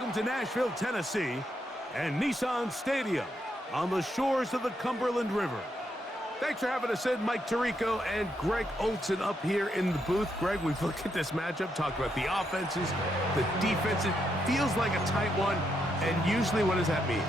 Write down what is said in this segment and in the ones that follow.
Welcome to Nashville, Tennessee, and Nissan Stadium on the shores of the Cumberland River. Thanks for having us in, Mike Tirico and Greg Olson up here in the booth. Greg, we've looked at this matchup, talked about the offenses, the defenses. Feels like a tight one, and usually what does that mean?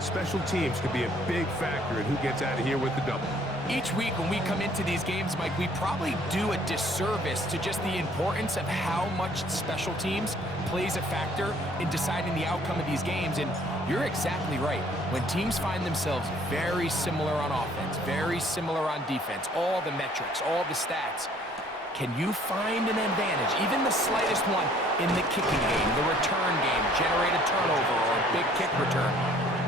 Special teams could be a big factor in who gets out of here with the double. Each week when we come into these games, Mike, we probably do a disservice to just the importance of how much special teams plays a factor in deciding the outcome of these games. And you're exactly right. When teams find themselves very similar on offense, very similar on defense, all the metrics, all the stats, can you find an advantage, even the slightest one, in the kicking game, the return game, generate a turnover or a big kick return?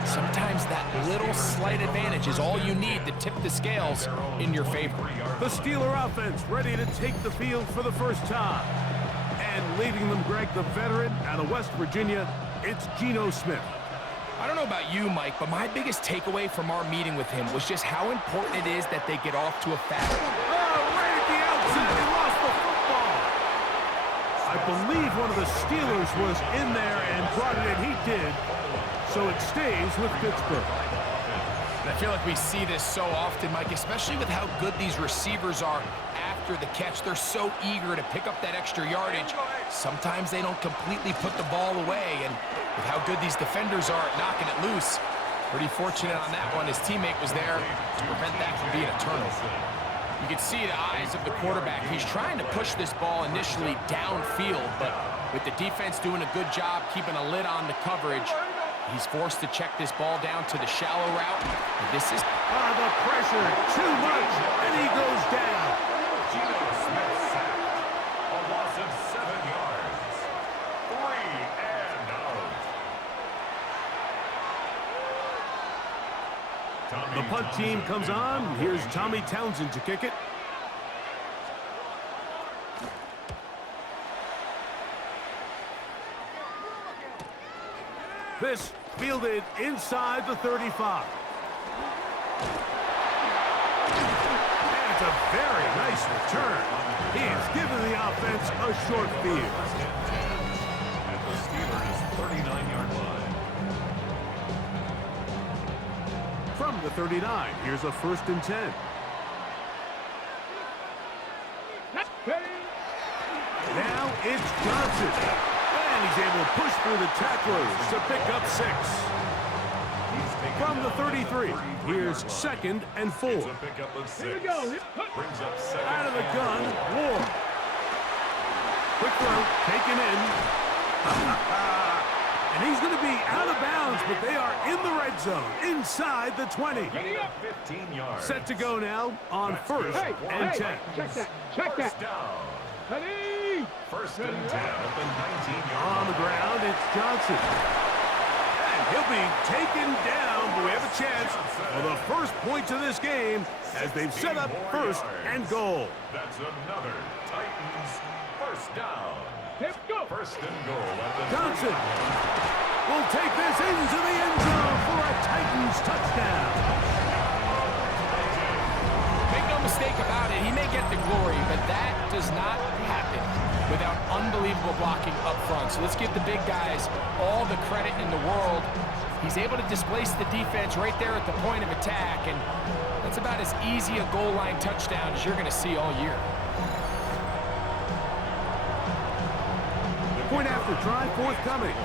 Sometimes that little slight advantage is all you need to tip the scales in your favor. The Steeler offense ready to take the field for the first time. And leading them, Greg, the veteran out of West Virginia, it's Geno Smith. I don't know about you, Mike, but my biggest takeaway from our meeting with him was just how important it is that they get off to a fast. Right at the outset, he lost the football. I believe one of the Steelers was in there and brought it in. He did. So it stays with Pittsburgh. I feel like we see this so often, Mike, especially with how good these receivers are after the catch. They're so eager to pick up that extra yardage. Sometimes they don't completely put the ball away, and with how good these defenders are at knocking it loose, pretty fortunate on that one. His teammate was there to prevent that from being a turnover. You can see the eyes of the quarterback. He's trying to push this ball initially downfield, but with the defense doing a good job keeping a lid on the coverage, he's forced to check this ball down to the shallow route. And this is... the pressure, too much, and he goes down. Geno Smith sacked. A loss of 7 yards. 3 and out. The punt team comes on. Here's Tommy Townsend to kick it. This fielded inside the 35. And it's a very nice return. He has given the offense a short field. At the Steelers' 39-yard line. From the 39, here's a 1st and 10. Now it's Johnson. And he's able to push through the tacklers to pick up 6. From the 33, here's 2nd and 4. It's a pickup of 6. Here we go. Brings up 2nd. Out of the gun, Ward. Quick throw, taken in. And he's going to be out of bounds, but they are in the red zone, inside the 20. 15 yards. Set to go now on 1st and 10. Check that. First down. Ready? 1st and 10 at the 19-yard line. On the ground, it's Johnson. And he'll be taken down, but we have a chance for the first points of this game as they've set up 1st and goal. That's another Titans first down. Let's go. 1st and goal at the Johnson will take this into the end zone for a Titans touchdown. Make no mistake about it, he may get the glory, but that does not happen without unbelievable blocking up front. So let's give the big guys all the credit in the world. He's able to displace the defense right there at the point of attack, and that's about as easy a goal line touchdown as you're going to see all year. Point after try forthcoming.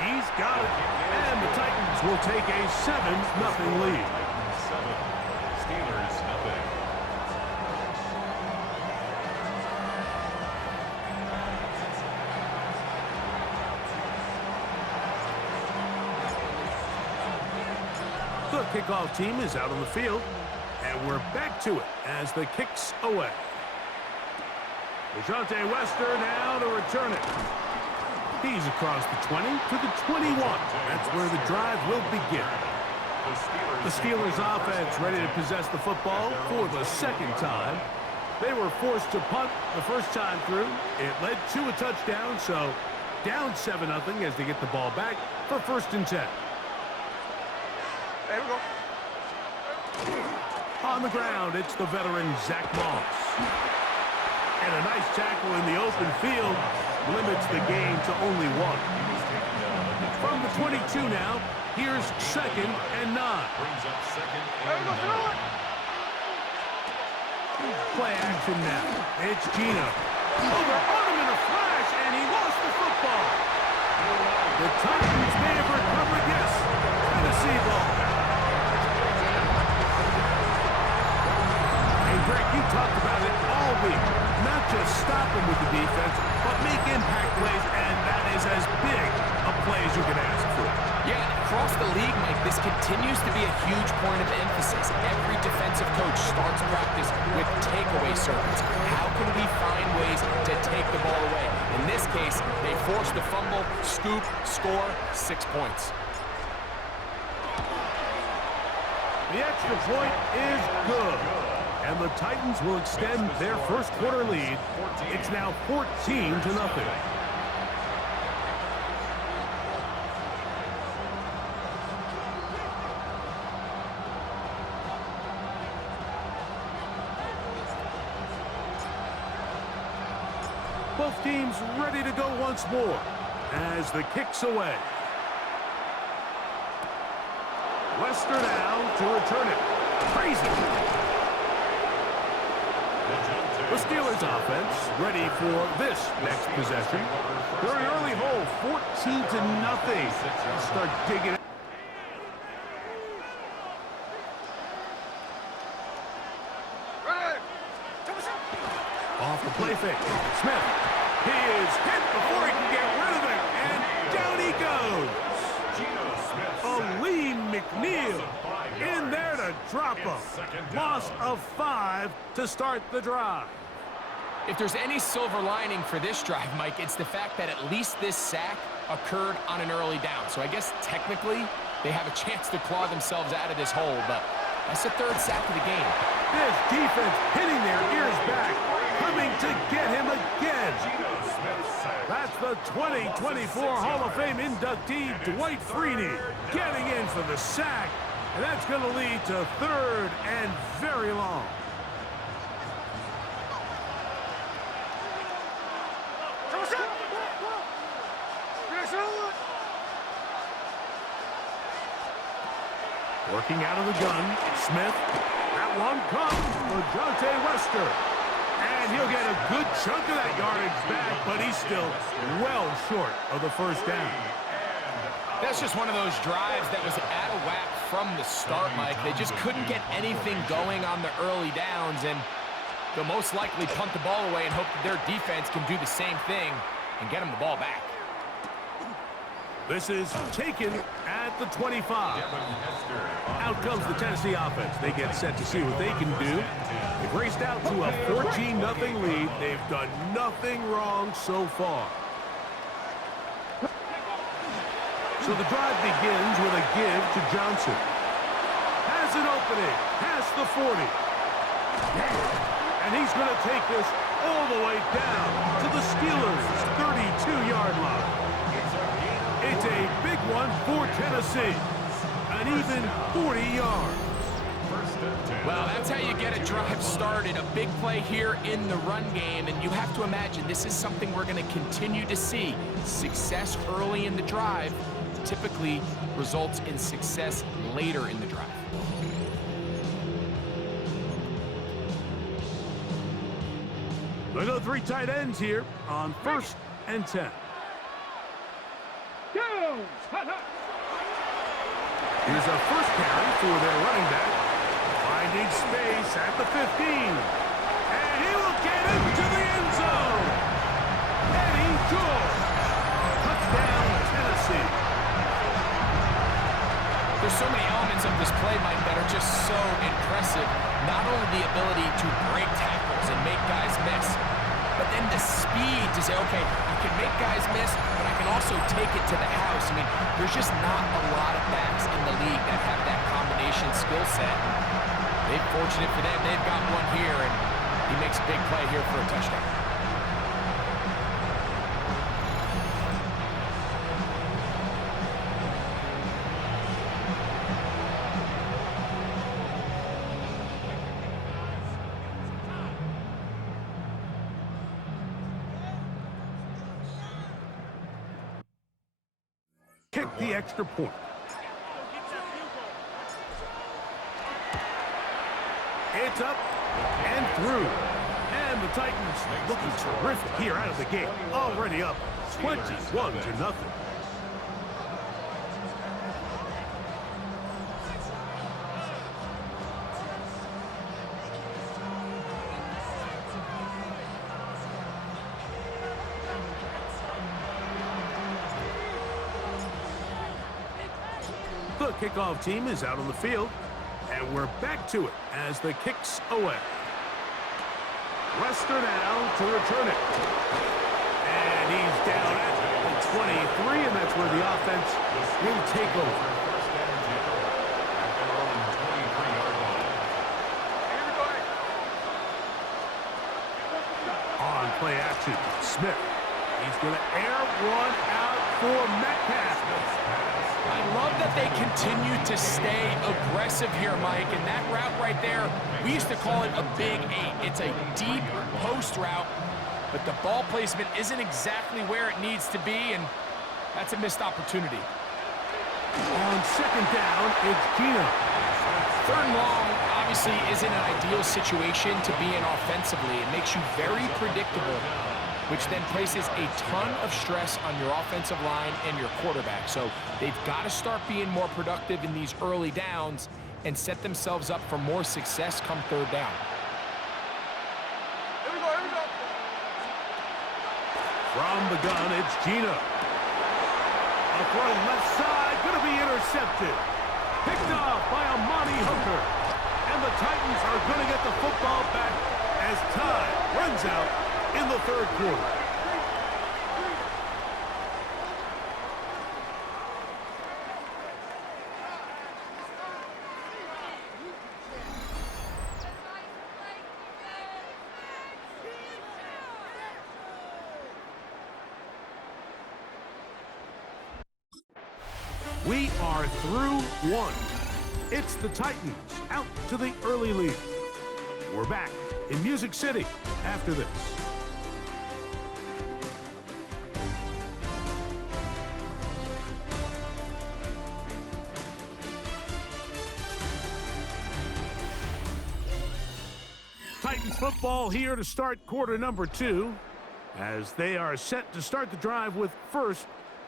He's got it. And the Titans will take a 7-0 lead. 7. Steelers nothing. The kickoff team is out on the field. And we're back to it as the kick's away. DeJounte Wester now to return it. He's across the 20 to the 21. That's where the drive will begin. The Steelers offense ready to possess the football for the 2nd time. They were forced to punt the first time through. It led to a touchdown, so down 7-0 as they get the ball back for 1st and 10. There we go. On the ground, it's the veteran Zach Moss. And a nice tackle in the open field limits the game to only one. From the 22 now, here's 2nd and 9. Brings up 2nd and 9. Play action now. It's Gino. Over on him in a flash, and he lost the football. The Titans may have recovered, yes. Tennessee ball. Hey, Greg, you talked about it all week. Not just stop him with the defense, but make impact plays, and that is as big a play as you can ask for. Yeah, across the league, Mike, this continues to be a huge point of emphasis. Every defensive coach starts practice with takeaway circles. How can we find ways to take the ball away? In this case, they forced the fumble, scoop, score, 6 points. The extra point is good. And the Titans will extend their first quarter lead. It's now 14-0. Both teams ready to go once more as the kick's away. Lester now to return it. Crazy. The Steelers offense ready for this next possession. They're an early hole, 14-0. Start digging it. Off the play fake. Smith. He is hit before he can get rid of it. And down he goes. Aleem McNeil in there to drop him. Loss of 5 to start the drive. If there's any silver lining for this drive, Mike, it's the fact that at least this sack occurred on an early down. So I guess technically they have a chance to claw themselves out of this hole, but that's the 3rd sack of the game. This defense hitting their ears back, coming to get him again. That's the 2024 Hall of Fame inductee, Dwight Freeney, getting in for the sack, and that's going to lead to 3rd and very long. Working out of the gun, Smith. That one comes for Jonte Wester. And he'll get a good chunk of that yardage back, but he's still well short of the first down. That's just one of those drives that was out of whack from the start, Mike. They just couldn't get anything going on the early downs, and they'll most likely punt the ball away and hope that their defense can do the same thing and get them the ball back. This is taken at the 25. Out comes the Tennessee offense. They get set to see what they can do. They've raced out to a 14-0 lead. They've done nothing wrong so far. So the drive begins with a give to Johnson. Has an opening. Past the 40. And he's going to take this all the way down to the Steelers' 32-yard line. It's a big one for Tennessee. An even 40 yards. Well, that's how you get a drive started. A big play here in the run game, and you have to imagine this is something we're going to continue to see. Success early in the drive typically results in success later in the drive. They go 3 tight ends here on 1st and 10. Here's a first carry for their running back. Finding space at the 15. And he will get into the end zone. Eddie George. Touchdown, Tennessee. There's so many elements of this play, Mike, that are just so impressive. Not only the ability to break tackles and make guys miss, but then the speed to say, okay, I can make guys miss, but I can also take it to the house. I mean, there's just not a lot of backs in the league that have that combination skill set. They're fortunate for them. They've got one here, and he makes a big play here for a touchdown. kick the extra point. It's up and through. And the Titans looking terrific here out of the gate. Already up 21-0. The kickoff team is out on the field, and we're back to it as the kick's away. Lester now to return it. And he's down at the 23, and that's where the offense will take over. On play action, Smith. He's going to air one out for Metcalf. I love that they continue to stay aggressive here, Mike, and that route right there, we used to call it a big 8. It's a deep post route, but the ball placement isn't exactly where it needs to be, and that's a missed opportunity. On second down, it's Gino. Third and long obviously isn't an ideal situation to be in offensively. It makes you very predictable, which then places a ton of stress on your offensive line and your quarterback. So they've got to start being more productive in these early downs and set themselves up for more success come third down. Here we go. From the gun, it's Gino. A throw left side, going to be intercepted. Picked off by Amani Hooker. And the Titans are going to get the football back as time runs out in the third quarter. We are through one. It's the Titans out to the early lead. We're back in Music City after this. Titans football here to start quarter number 2 as they are set to start the drive with 1st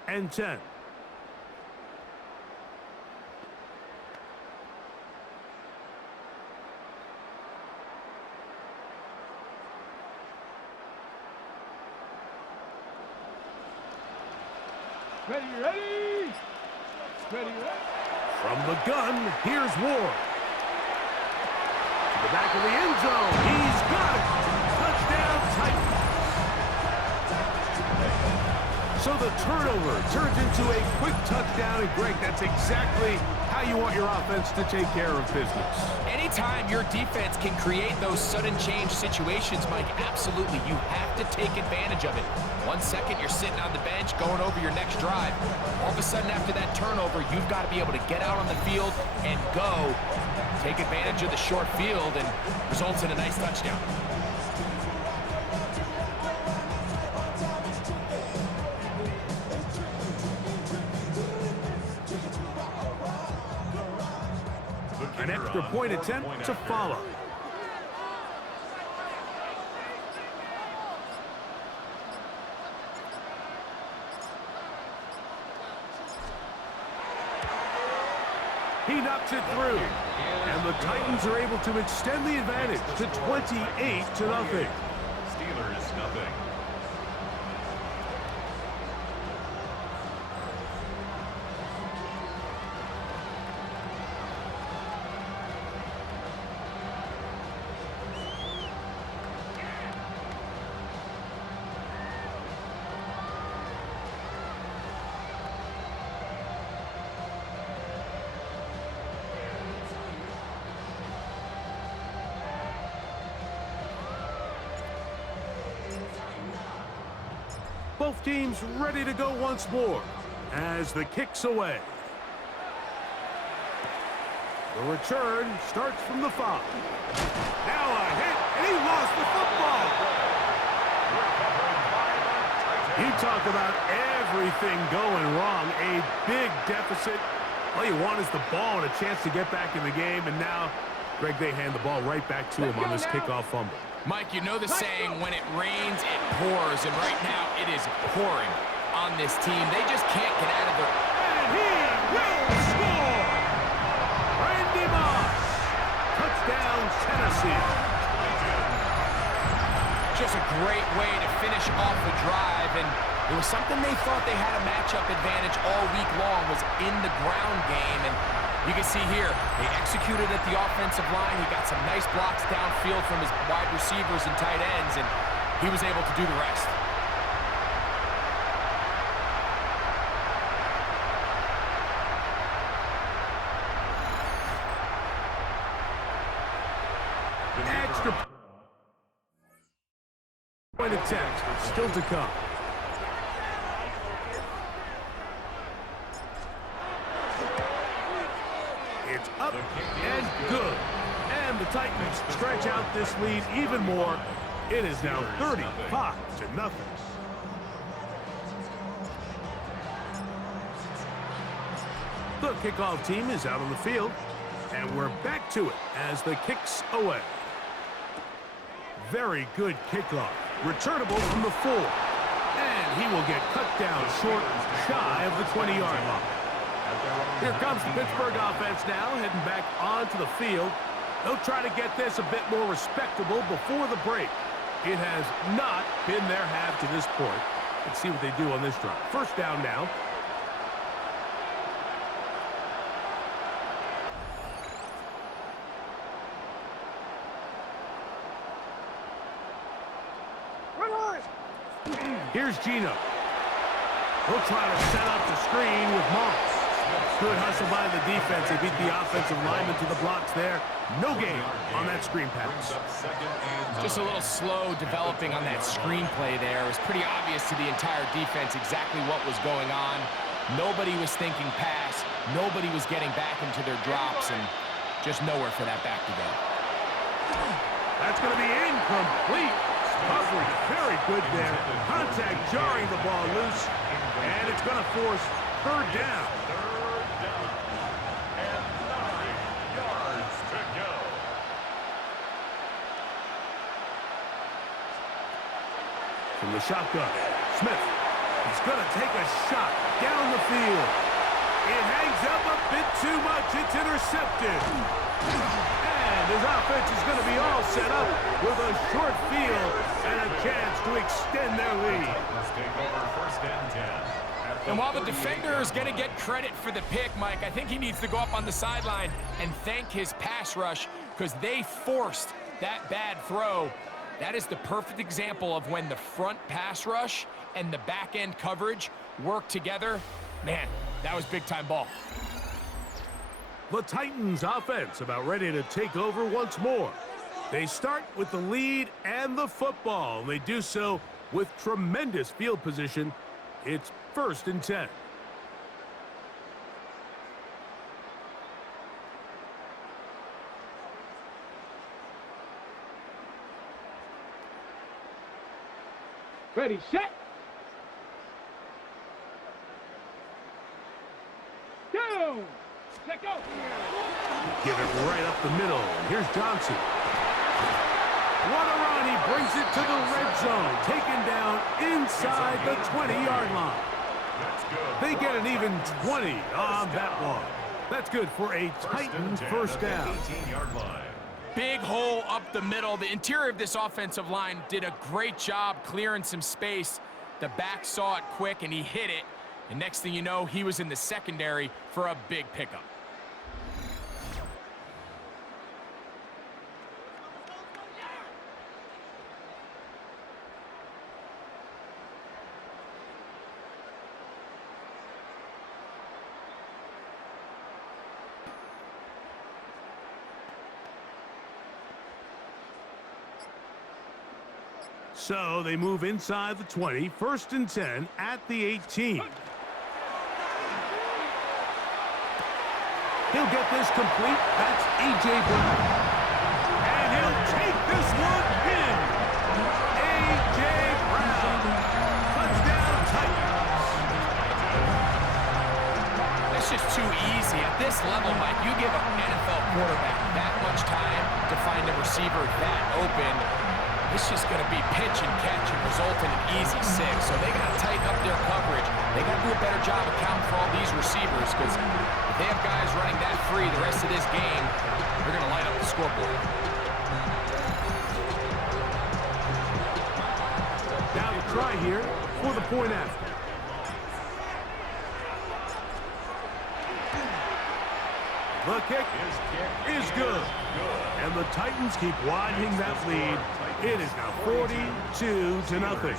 and 10. Ready. From the gun, here's Ward. To the back of the end zone. He's got it. Touchdown, Titans. So the turnover turns into a quick touchdown. And Greg, that's exactly how you want your offense to take care of business. Anytime your defense can create those sudden change situations, Mike, absolutely, you have to take advantage of it. 1 second, you're sitting on the bench, going over your next drive. All of a sudden, after that turnover, you've got to be able to get out on the field and go. Take advantage of the short field and results in a nice touchdown. An extra point attempt to follow. He knocks it through. And the Titans are able to extend the advantage to 28-0. Steelers, nothing. Both teams ready to go once more as the kick's away. The return starts from the 5. Now a hit, and he lost the football. You talk about everything going wrong. A big deficit. All you want is the ball and a chance to get back in the game, and now, Greg, they hand the ball right back to him on this kickoff fumble. Mike, you know the saying, when it rains, it pours, and right now it is pouring on this team. They just can't get out of their... And he will score! Randy Moss, touchdown Tennessee. Just a great way to finish off the drive, and it was something they thought they had a matchup advantage all week long, was in the ground game, and you can see here, they executed at the offensive line. He got some nice blocks downfield from his wide receivers and tight ends, and he was able to do the rest. Extra point attempt still to come. It's up and good. And the Titans stretch out this lead even more. It is now 35-0. The kickoff team is out on the field, and we're back to it as the kick's away. Very good kickoff. Returnable from the 4. And he will get cut down short, shy of the 20-yard line. Here comes the Pittsburgh offense now, heading back onto the field. They'll try to get this a bit more respectable before the break. It has not been their half to this point. Let's see what they do on this drive. First down now. Here's Gino. He'll try to set up the screen with Moss. Good hustle by the defense. They beat the offensive lineman to the blocks there. No gain on that screen pass. Just a little slow developing on that screenplay there. It was pretty obvious to the entire defense exactly what was going on. Nobody was thinking pass. Nobody was getting back into their drops, and just nowhere for that back to go. That's going to be incomplete. Coverage very good there. Contact jarring the ball loose, and it's going to force third down. And 9 yards to go. From the shotgun, Smith is going to take a shot down the field. It hangs up a bit too much. It's intercepted. And his offense is going to be all set up with a short field and a chance to extend their lead. Let's take over first and 10. And while the defender is going to get credit for the pick, Mike, I think he needs to go up on the sideline and thank his pass rush, because they forced that bad throw. That is the perfect example of when the front pass rush and the back end coverage work together. Man, that was big-time ball. The Titans offense about ready to take over once more. They start with the lead and the football. They do so with tremendous field position. It's first and 10. Ready, set. Down. Set, go. Give it right up the middle. Here's Johnson. What a run. He brings it to the red zone. Taken down inside the 20-yard line. They get an even 20 on that one. That's good for a Titans first down. 18-yard line. Big hole up the middle. The interior of this offensive line did a great job clearing some space. The back saw it quick, and he hit it. And next thing you know, he was in the secondary for a big pickup. So they move inside the 20, first and 10 at the 18. He'll get this complete. That's A.J. Brown. And he'll take this one in. A.J. Brown. Touchdown Titans. this level, Mike, you give an NFL quarterback that much time to find a receiver that open, it's just going to be pitch and catch and result in an easy 6. So they got to tighten up their coverage. They got to do a better job accounting for all these receivers, because if they have guys running that free the rest of this game, they're going to light up the scoreboard. Now to try here for the point after. The kick is good. And the Titans keep widening that lead. It is now 42-0.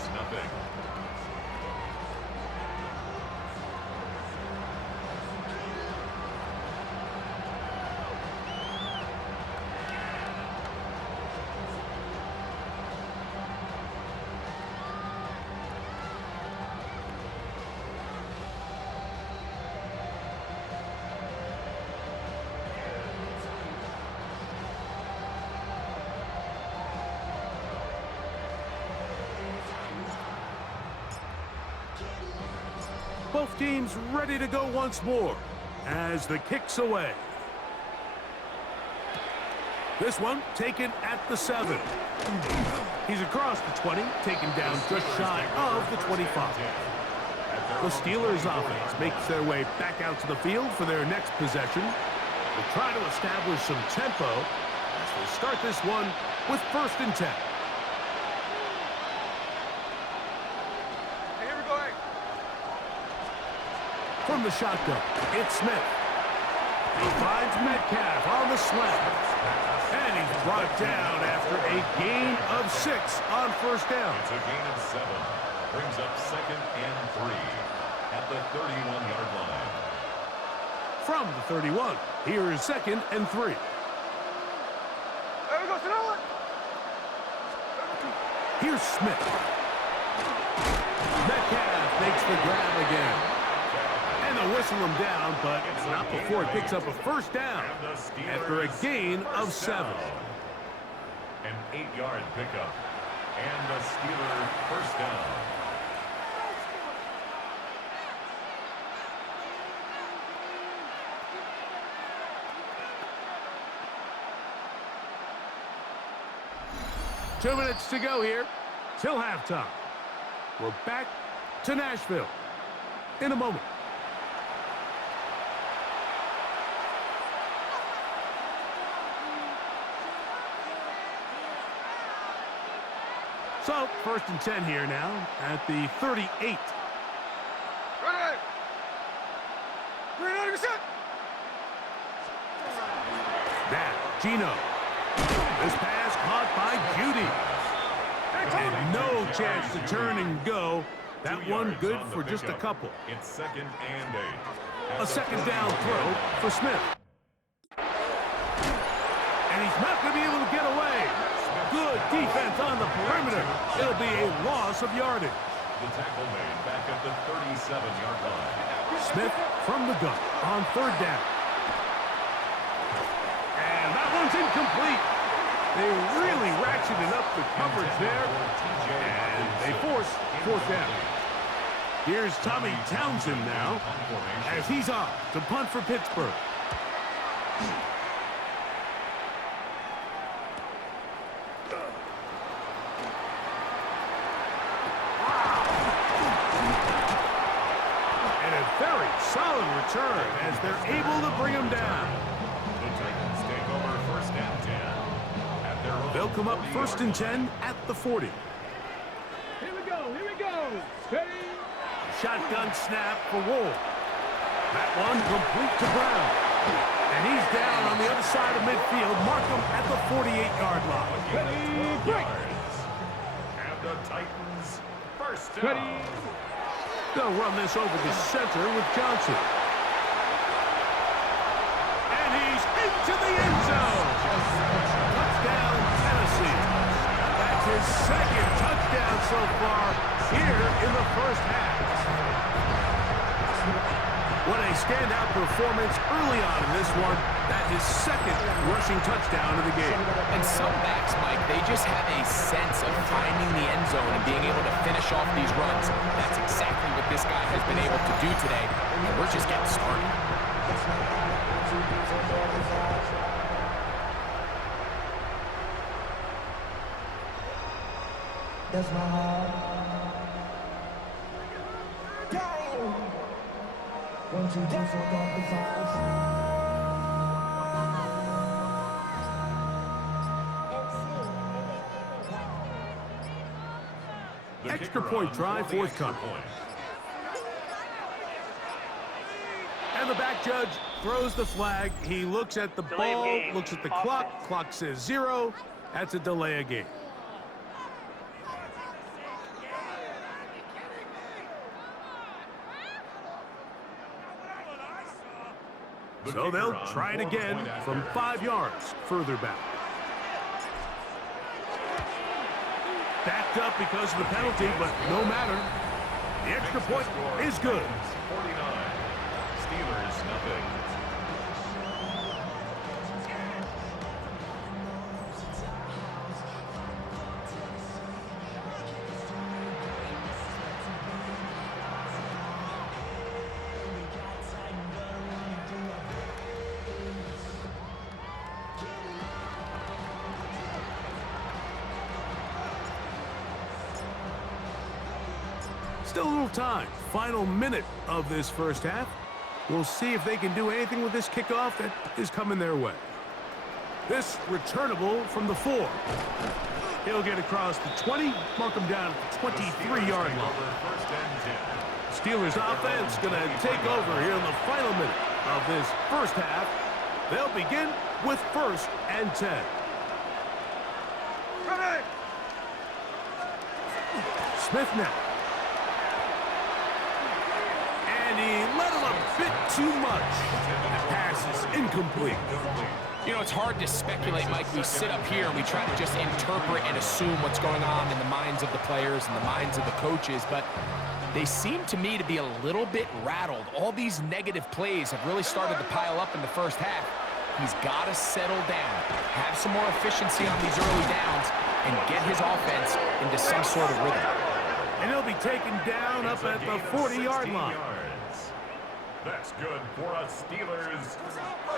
Both teams ready to go once more as the kick's away. This one taken at the 7. He's across the 20, taken down just shy of the 25. The Steelers offense makes their way back out to the field for their next possession. They'll try to establish some tempo as they start this one with 1st and 10. From the shotgun, it's Smith. He finds Metcalf on the slant. And he's brought down after a gain of 6 on 1st down. It's a gain of 7. Brings up 2nd and 3 at the 31-yard line. From the 31, here is 2nd and 3. There we go, Sonoma. Here's Smith. Metcalf makes the grab again. And they'll whistle him down, but not before he picks up a 1st down after a gain of 7. An 8-yard pickup. And the Steelers 1st down. Two minutes to go here till halftime. We're back to Nashville in a moment. So, 1st and 10 here now at the 38. Ready. 390%. Now, Gino. This pass caught by Judy. And no chance to turn and go. That one good for just a couple. It's 2nd and 8. A 2nd down throw for Smith. And he's not going to be able to get away. Good defense on the perimeter. It'll be a loss of yardage. The tackle made back at the 37-yard line. Smith from the gun on 3rd down. And that one's incomplete. They really ratcheted up the coverage there. And they force 4th down. Here's Tommy Townsend now as he's off to punt for Pittsburgh. Very solid return as they're able to bring him down. The Titans take over 1st and 10. At their own They'll come up 1st and 10 at the 40. Here we go. Steady. Shotgun snap for Wool. That one complete to Brown. And he's down on the other side of midfield. Mark him at the 48-yard line. Ready, break. And the Titans 1st down. Ready. They'll run this over the center with Johnson. And he's into the end zone. Touchdown, Tennessee. That's his 2nd touchdown so far here in the 1st half. What a standout performance early on in this one. That his 2nd rushing touchdown of the game. And some backs, Mike, they just have a sense of finding the end zone and being able to finish off these runs. That's exactly what this guy has been able to do today, and we're just getting started. That's my heart. Damn. 1, 2, 3, 4, 5. Extra point try forthcoming. And the back judge throws the flag. He looks at the ball, looks at the clock. Clock says 0. That's a delay of game. So they'll try it again from 5 yards further back. Backed up because of the penalty, but no matter. The extra point is good. 49. Steelers, nothing. Still a little time. Final minute of this first half. We'll see if they can do anything with this kickoff that is coming their way. This returnable from the 4. He'll get across the 20, mark him down at the 23-yard line. Steelers offense going to take over here in the final minute of this first half. They'll begin with 1st and 10. Ready. Smith now. And he let him a bit too much. The pass is incomplete. You know, it's hard to speculate, Mike. We sit up here and we try to just interpret and assume what's going on in the minds of the players and the minds of the coaches, but they seem to me to be a little bit rattled. All these negative plays have really started to pile up in the first half. He's got to settle down, have some more efficiency on these early downs, and get his offense into some sort of rhythm. And he'll be taken down up at the 40-yard line. That's good for us Steelers.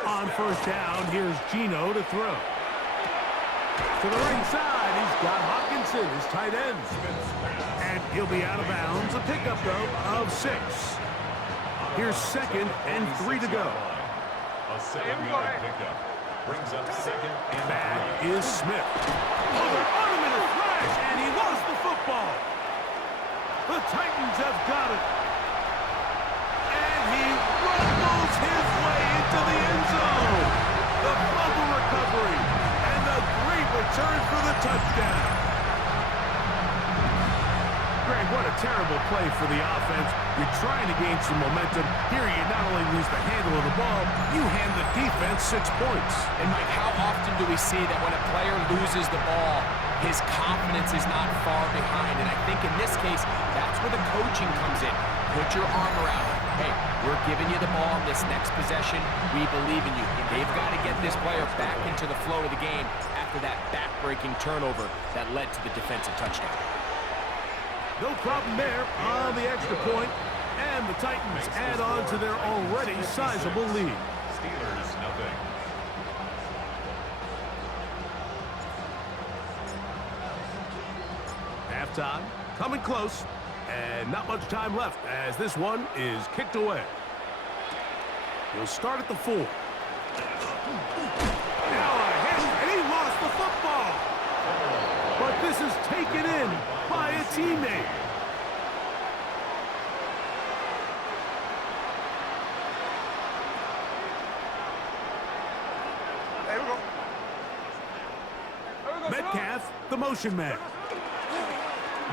On first down, here's Gino to throw. To the right side, he's got Hawkinson, his tight end. And he'll be out of bounds. A pickup, though, of 6. Here's 2nd and 3 to go. A 7-yard pickup brings up 2nd and 3. That is Smith. Oh, they're on him in a flash, and he lost the football. The Titans have got it. And he rumbles his way into the end zone. The fumble recovery and the great return for the touchdown. Greg, what a terrible play for the offense. You're trying to gain some momentum. Here you not only lose the handle of the ball, you hand the defense 6 points. And Mike, how often do we see that when a player loses the ball, his confidence is not far behind? And I think in this case, that's where the coaching comes in. Put your arm around it. Hey, we're giving you the ball in this next possession. We believe in you. They've got to get this player back into the flow of the game after that back-breaking turnover that led to the defensive touchdown. No problem there on the extra point, and the Titans add on to their already sizable lead. Steelers, nothing. Halftime, coming close, and not much time left as this one is kicked away. He'll start at the 4. Now a hit, and he lost the football. But this is taken in by a teammate. Metcalf, the motion man.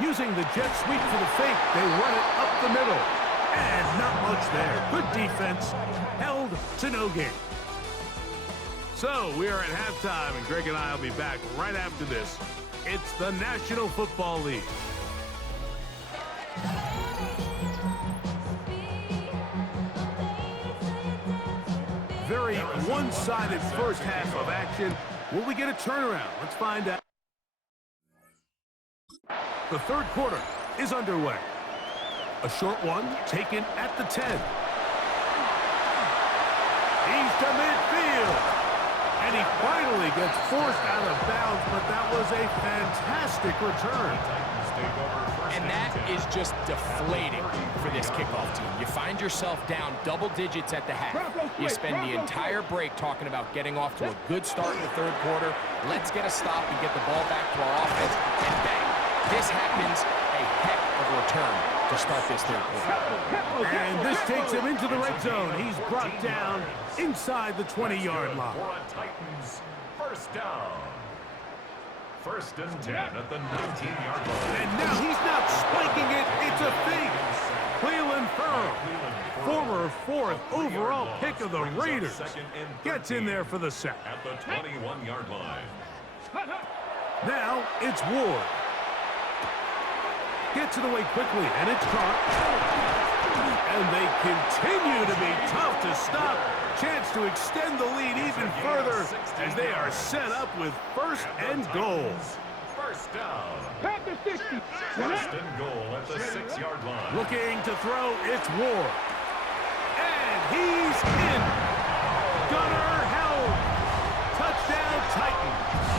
Using the jet sweep for the fake, they run it up the middle. And not much there. Good defense, held to no gain. So we are at halftime, and Greg and I will be back right after this. It's the National Football League. Very one-sided first half of action. Will we get a turnaround? Let's find out. The third quarter is underway. A short one taken at the 10. He's to midfield. And he finally gets forced out of bounds, but that was a fantastic return. And that is just deflating for this kickoff team. You find yourself down double digits at the half. You spend the entire break talking about getting off to a good start in the third quarter. Let's get a stop and get the ball back to our offense. And bang, this happens. A heck of a return to start this third quarter. And this takes him into the red zone. He's brought down inside the 20-yard line. Titans, first down. First and 10 at the 19-yard line. And now he's not spiking it. It's a fake. Cleveland Ferrell, former 4th overall pick of the Raiders, gets in there for the sack. At the 21-yard line. Now it's Ward. Gets it away quickly, and it's caught. And they continue to be tough to stop. Chance to extend the lead even further as they are set up with first and goal. First down. Panther 60. First and goal at the 6-yard line. Looking to throw, it's Ward. And he's in. Gunnar Howard. Touchdown Titans.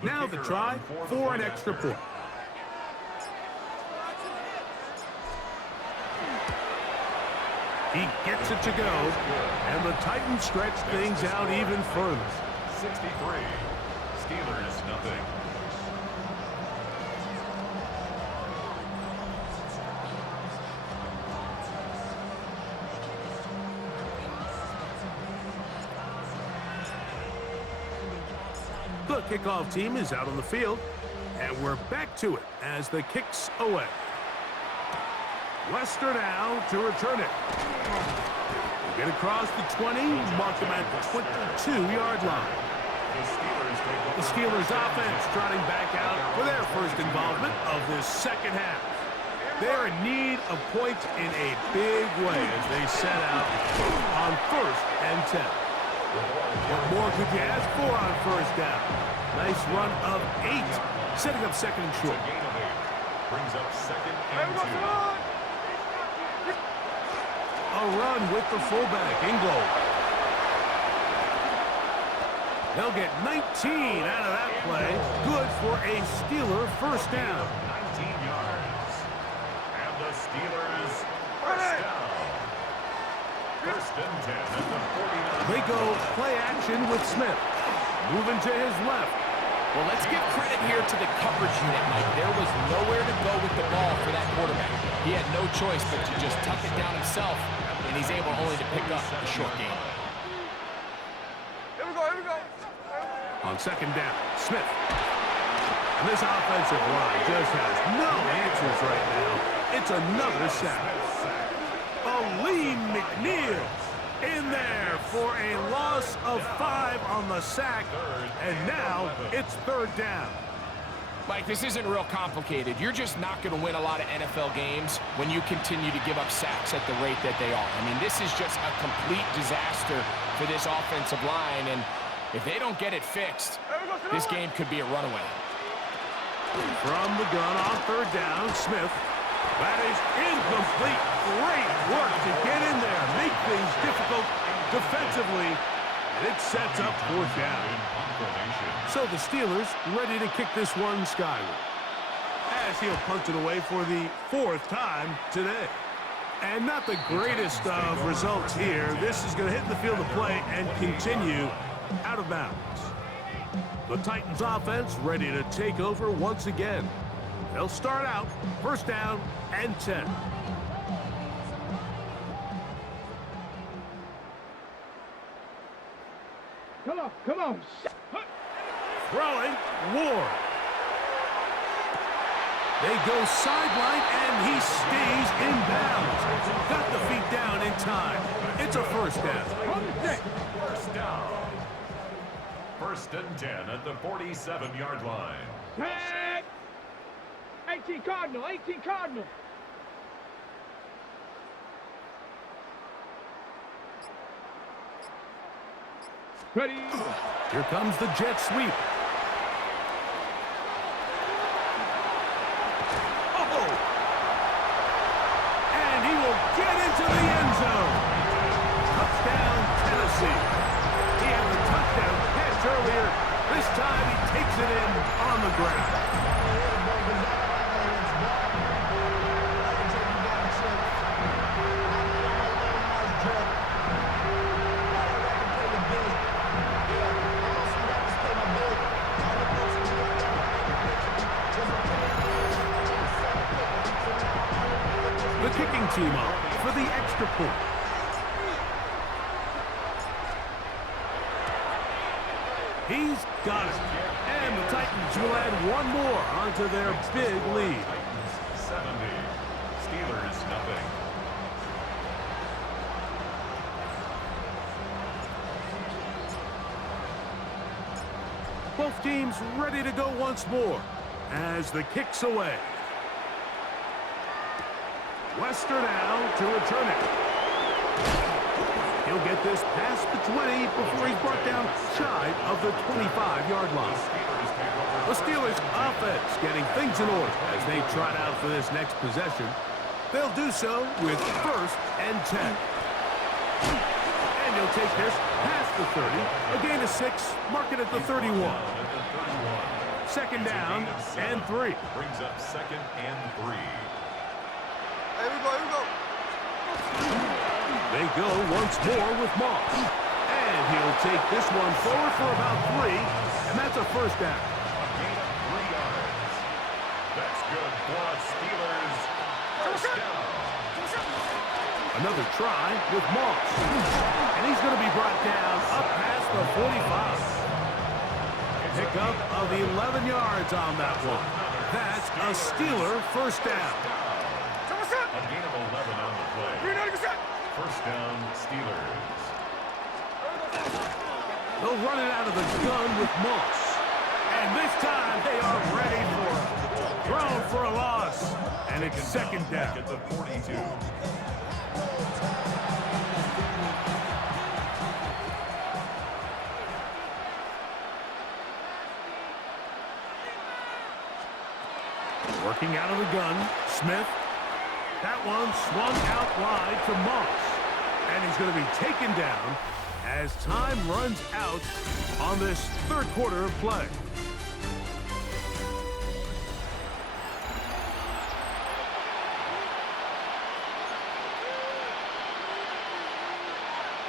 Now the try for an extra point. He gets it to go, and the Titans stretch things out even further. 63. Steelers, nothing. The kickoff team is out on the field, and we're back to it as the kick's away. Lester now to return it. Get across the 20, mark him at the 22-yard line. The Steelers offense trotting back out for their first involvement of this second half. They're in need of points in a big way as they set out on first and 10. What more could you ask for on first down? Nice run of 8, setting up second and short. Brings up second and 2. A run with the fullback, Ingold. They'll get 19 out of that play. Good for a Steeler first down. 19 yards. And the Steelers first down. First and 10 at the 49. They go play action with Smith. Moving to his left. Well, let's give credit here to the coverage unit, Mike. There was nowhere to go with the ball for that quarterback. He had no choice but to just tuck it down himself, and he's able only to pick up a short gain. Here we go. On second down, Smith. And this offensive line just has no answers right now. It's another sack. Aleem McNeil in there for a loss of 5 on the sack. And now it's third down. Mike, this isn't real complicated. You're just not going to win a lot of NFL games when you continue to give up sacks at the rate that they are. I mean, this is just a complete disaster for this offensive line, and if they don't get it fixed, this game could be a runaway. From the gun on third down, Smith. That is incomplete. Great work to get in there, make things difficult defensively, and it sets up fourth down. So the Steelers ready to kick this one skyward, as he'll punt it away for the 4th time today. And not the greatest of results here. This is going to hit the field of play and continue out of bounds. The Titans offense ready to take over once again. They'll start out first down and 10. Come on. Throwing, Ward. They go sideline, and he stays in bounds. Got the feet down in time. It's a first down. First down. 1st and 10 at the 47-yard line. Tag. 18 Cardinal, 18 Cardinal. Ready. Here comes the jet sweep. Oh! And he will get into the end zone. Touchdown, Tennessee. He had the touchdown catch earlier. This time he takes it in on the ground. The kicking team up for the extra point. He's got it. And the Titans will add one more onto their big lead. Titans 70. Steelers nothing. Both teams ready to go once more as the kick's away. Wester now to return it. He'll get this past the 20 before he's brought down shy of the 25-yard line. The Steelers offense getting things in order as they trot out for this next possession. They'll do so with 1st and 10. And he'll take this past the 30, a gain of 6, mark it at the 31. 2nd down and 3. Brings up 2nd and 3. Here we go. They go once more with Moss. And he'll take this one forward for about 3, and that's a first down. A gain of 3 yards. That's good for us Steelers. First down. Another try with Moss. And he's going to be brought down up past the 45. Pickup of 11 yards on that one. That's a Steeler first down. A gain of 11 on the play. First down, Steelers. They'll run it out of the gun with Moss. And this time they are ready for it. Thrown for a loss. And it's 2nd down. At the 42. Working out of the gun, Smith. That one swung out wide to Moss. And he's going to be taken down as time runs out on this 3rd quarter of play.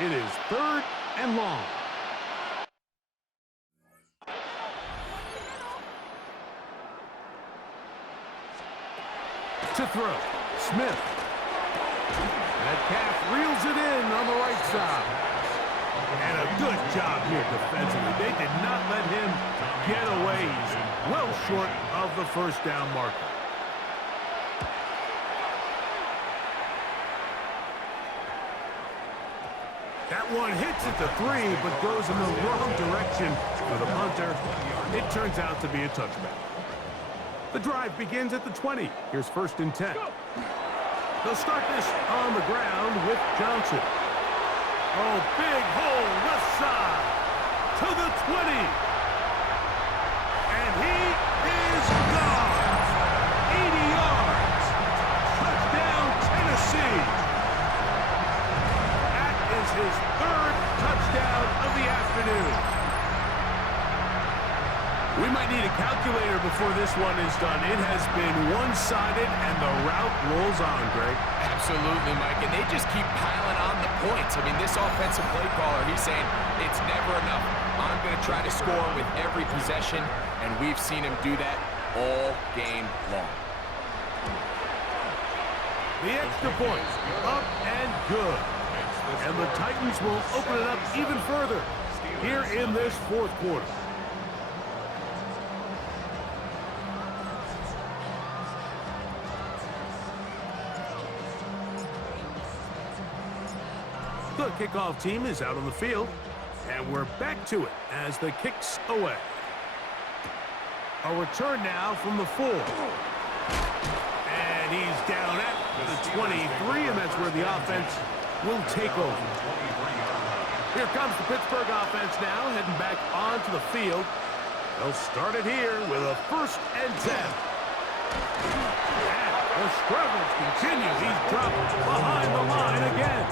It is 3rd and long. To throw, Smith. Metcalf reels it in on the right side. And a good job here defensively. They did not let him get away. He's well short of the first down marker. That one hits at the 3, but goes in the wrong direction for the punter. It turns out to be a touchback. The drive begins at the 20. Here's 1st and 10. They'll start this on the ground with Johnson. Oh, big hole left side to the 20. And he is gone. 80 yards. Touchdown, Tennessee. That is his 3rd touchdown of the afternoon. We might need a calculator before this one is done. It has been one-sided, and the route rolls on, Greg. Absolutely, Mike, and they just keep piling on the points. I mean, this offensive play caller, he's saying it's never enough. I'm going to try to score with every possession, and we've seen him do that all game long. The extra point, up and good. And the Titans will open it up even further here in this 4th quarter. The kickoff team is out on the field, and we're back to it as the kick's away. A return now from the 4. And he's down at the 23, and that's where the offense will take over. Here comes the Pittsburgh offense now, heading back onto the field. They'll start it here with a 1st and 10. And the struggles continue. He's dropped behind the line again.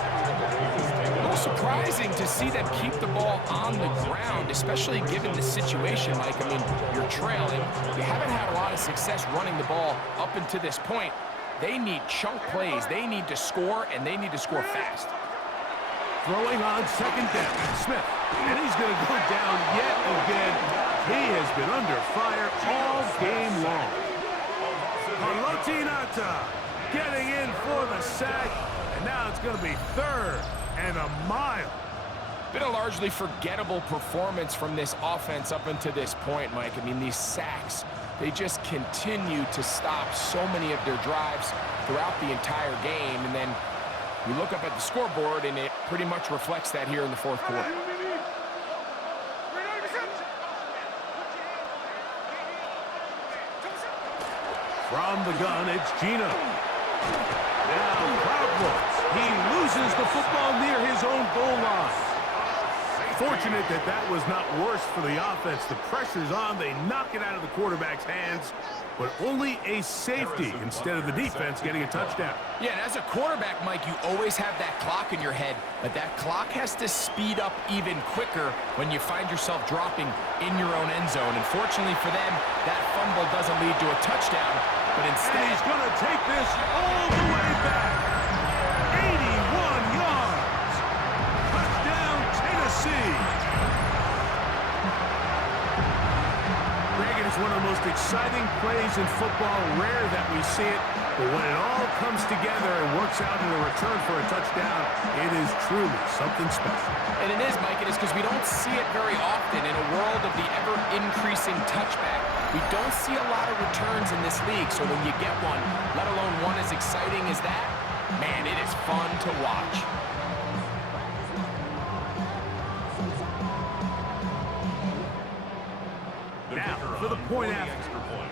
A little surprising to see them keep the ball on the ground, especially given the situation, Mike. I mean, you're trailing. You haven't had a lot of success running the ball up until this point. They need chunk plays. They need to score, and they need to score fast. Throwing on 2nd down, Smith. And he's going to go down yet again. He has been under fire all game long. Palotinata getting in for the sack. And now it's going to be 3rd and a mile. Been a largely forgettable performance from this offense up until this point, Mike. I mean, these sacks, they just continue to stop so many of their drives throughout the entire game. And then you look up at the scoreboard, and it pretty much reflects that here in the 4th quarter. From the gun, it's Gino. Now, Proudwoods. He loses the football near his own goal line. Fortunate that that was not worse for the offense. The pressure's on. They knock it out of the quarterback's hands, but only a safety instead of the defense getting a touchdown. Yeah, and as a quarterback, Mike, you always have that clock in your head, but that clock has to speed up even quicker when you find yourself dropping in your own end zone. And fortunately for them, that fumble doesn't lead to a touchdown, but instead... And he's going to take this all the way back. 81 yards. Touchdown, Tennessee. Greg, it is one of the most exciting plays in football. Rare that we see it, but when it all comes together and works out in a return for a touchdown, it is truly something special. And it is, Mike. It is because we don't see it very often in a world of the ever-increasing touchback. We don't see a lot of returns in this league, so when you get one, let alone one as exciting as that, man, it is fun to watch. Now, for the point after. Extra point.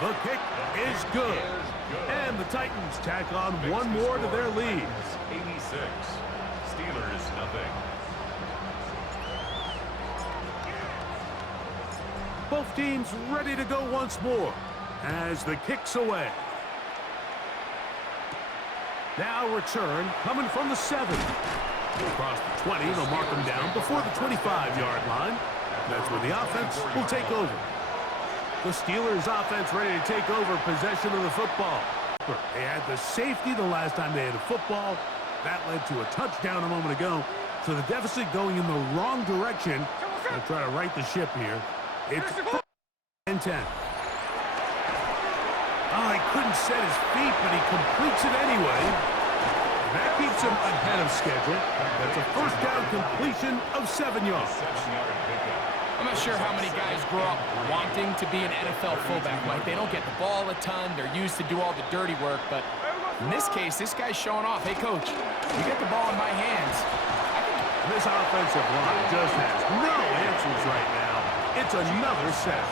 The kick is good. And the Titans tack on one more to their lead. 86. Steelers, nothing. Both teams ready to go once more as the kick's away. Now return coming from the 7. Across the 20, they'll mark them down before the 25-yard line. That's where the offense will take over. The Steelers offense ready to take over possession of the football. They had the safety the last time they had a football. That led to a touchdown a moment ago. So the deficit going in the wrong direction. They'll try to right the ship here. It's 1st and 10. Oh, he couldn't set his feet, but he completes it anyway. That keeps him ahead of schedule. That's a 1st down completion of 7 yards. I'm not sure how many guys grow up wanting to be an NFL fullback, Mike. They don't get the ball a ton. They're used to do all the dirty work. But in this case, this guy's showing off. Hey, coach, you get the ball in my hands. This offensive line just has no answers right now. It's another sack.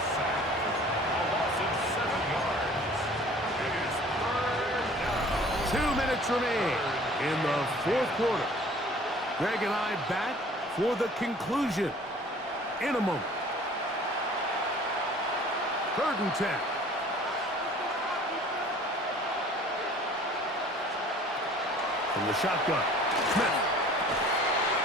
2 minutes remain in the 4th quarter. Greg and I back for the conclusion in a moment. 3rd and 10. From the shotgun, Smith.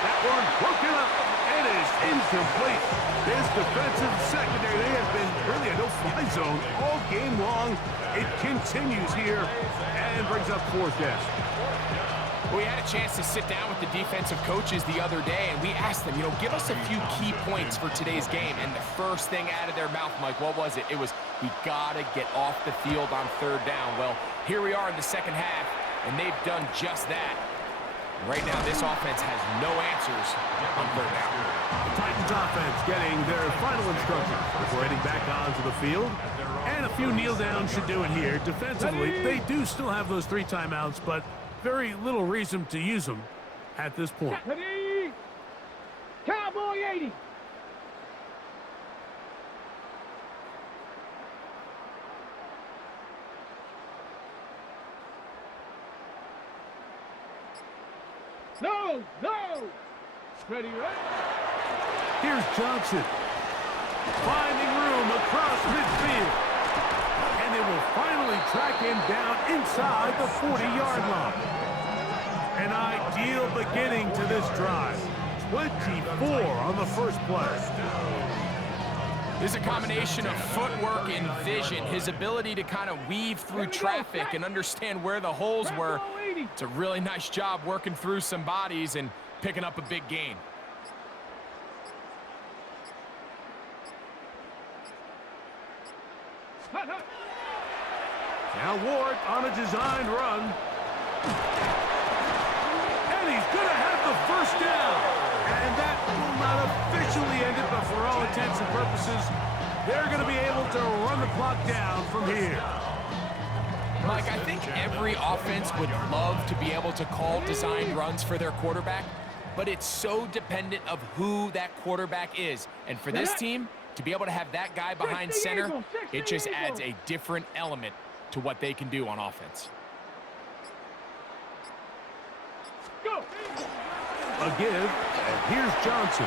That one broken up and is incomplete. This defensive secondary, they have been really a no-fly zone all game long. It continues here and brings up 4th down. We had a chance to sit down with the defensive coaches the other day, and we asked them, give us a few key points for today's game. And the first thing out of their mouth, Mike, what was it? It was, we got to get off the field on 3rd down. Well, here we are in the 2nd half, and they've done just that. Right now, this offense has no answers on 3rd down. The Titans offense getting their final instructions before heading back onto the field. And And a few kneel downs should do it here. Defensively, they do still have those 3 timeouts, but very little reason to use them at this point. Ready? Cowboy 80. No, no. Ready, right? Here's Johnson. Finding room across midfield. And they will finally track him down inside the 40-yard line. An ideal beginning to this drive. 24 on the first play. This is a combination of footwork and vision. His ability to kind of weave through traffic and understand where the holes were. It's a really nice job working through some bodies and picking up a big gain. Now Ward on a designed run. And he's going to have the first down. And that will not officially end it, but for all intents and purposes, they're going to be able to run the clock down from here. Mike, I think every offense would love to be able to call designed runs for their quarterback, but it's so dependent of who that quarterback is. And for this team, to be able to have that guy behind center, it just adds a different element to what they can do on offense. Go. A give, and here's Johnson.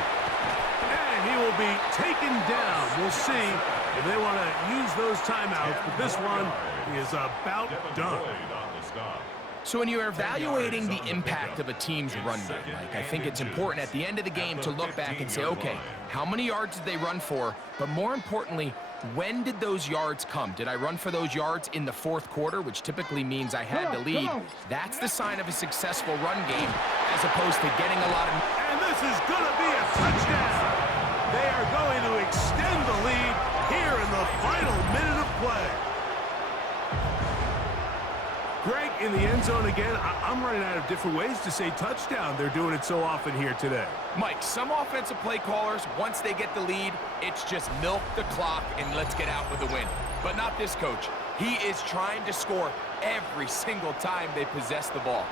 And he will be taken down. We'll see if they want to use those timeouts, but this one is about done. So when you're evaluating the impact of a team's run game, Mike, I think it's important at the end of the game to look back and say, okay, how many yards did they run for? But more importantly, when did those yards come? Did I run for those yards in the fourth quarter, which typically means I had the lead? That's the sign of a successful run game, as opposed to getting a lot of... And this is going to be a touchdown. They are going to extend the lead here in the final minute of play. Greg, in the end zone again, I'm running out of different ways to say touchdown. They're doing it so often here today. Mike, some offensive play callers, once they get the lead, it's just milk the clock and let's get out with the win. But not this coach. He is trying to score every single time they possess the ball.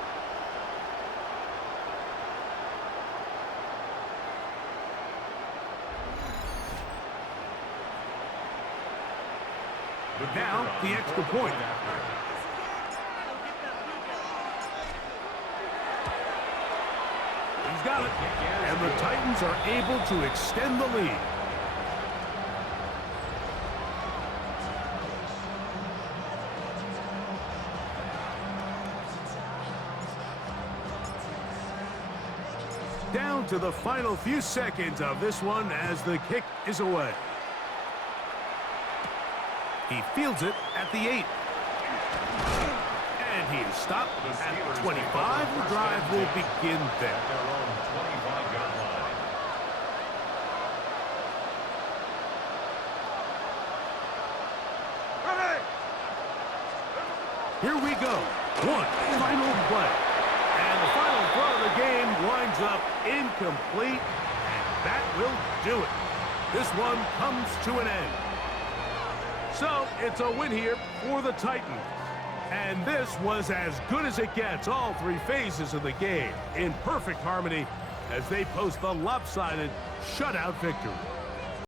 Now, the extra point. He's got it. And the Titans are able to extend the lead. Down to the final few seconds of this one as the kick is away. He fields it at the 8. And he is stopped at 25. The drive will begin there. Here we go. One final play. And the final throw of the game winds up incomplete. And that will do it. This one comes to an end. So, it's a win here for the Titans. And this was as good as it gets, all 3 phases of the game, in perfect harmony as they post the lopsided shutout victory.